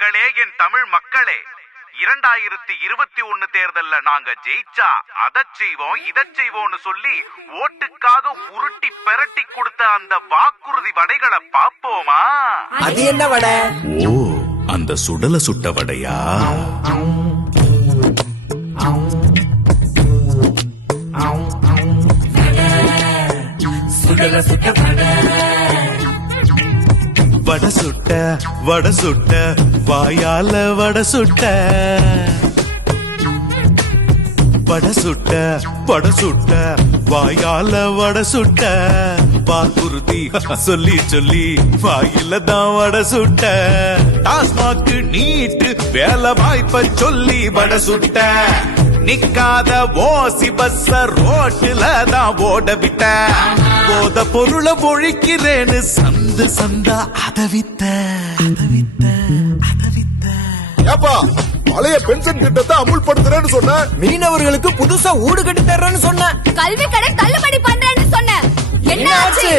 மக்களே, என் தமிழ் மக்களே, 2021 தேர்தல்ல நாங்க ஜெயிச்சா அதை செய்வோம் இதை செய்வோம்னு சொல்லி ஓட்டுக்காக உருட்டி பெரட்டி கொடுத்த அந்த வாக்குறுதி வடைகளை பாப்போமா? அது என்ன வடை? ஓ, அந்த சுடல சுட்ட வடையா? சுடல சுட்ட வடை. வட சுட்ட வட சுட்ட வாயால வட சுட்ட, வட சுட்ட வட சுட்ட வாயால வட சுட்ட, வாக்குறுதி சொல்லி சொல்லி வாயில தான் வட சுட்ட, டாஸ்மாக்கு நீட்டு வேலை வாய்ப்ப சொல்லி வட சுட்ட, நிக்காத ஓசி பஸ்ஸ ரோட்டுல தான் ஓட விட்ட, போத பொருளை பொழிக்கிறேன்னு சந்து சந்தா அதவித்த அதவித்த அதவித்த. ஏப்பா, பழைய பென்ஷன் திட்டத்தை அமுல்படுத்துறேன்னு சொன்ன, மீனவர்களுக்கு புதுசா ஊடு கட்டி தர்றேன்னு சொன்ன, கல்வி கடன் தள்ளுபடி பண்றேன்னு சொன்ன, என்ன ஆச்சு?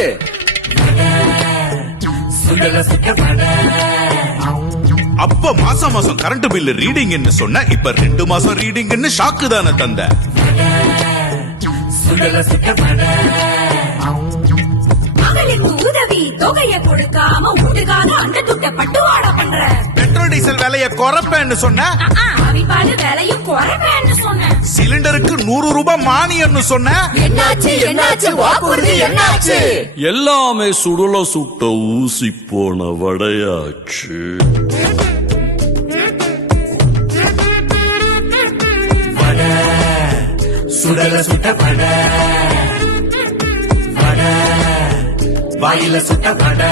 அப்ப மாசம் மாசம் கரண்ட் பில் ரீடிங் சொன்ன, இப்ப 2 மாசம் ரீடிங் ஷாக்கு தானே தந்த. மகளிருக்கு உதவி தொகையை கொடுக்காம வீட்டுக்காக அண்ட துட்ட பட்டுவாடா பண்ற, பெட்ரோல் டீசல் விலைய குறைப்பேன்னு சொன்ன, அவிப்பாடு வேலையும் குறைப்பேன்னு சொன்ன, சிலிண்டருக்கு 100 ரூபாய் மானியம்னு சொன்ன, என்னாச்சு என்னாச்சு வாக்குறுதி என்னாச்சு? எல்லாமே சுடல சுட்ட ஊசி போன வடையாச்சு. சுடல சுட்ட வடை, வடை வாயில சுட்ட வடை.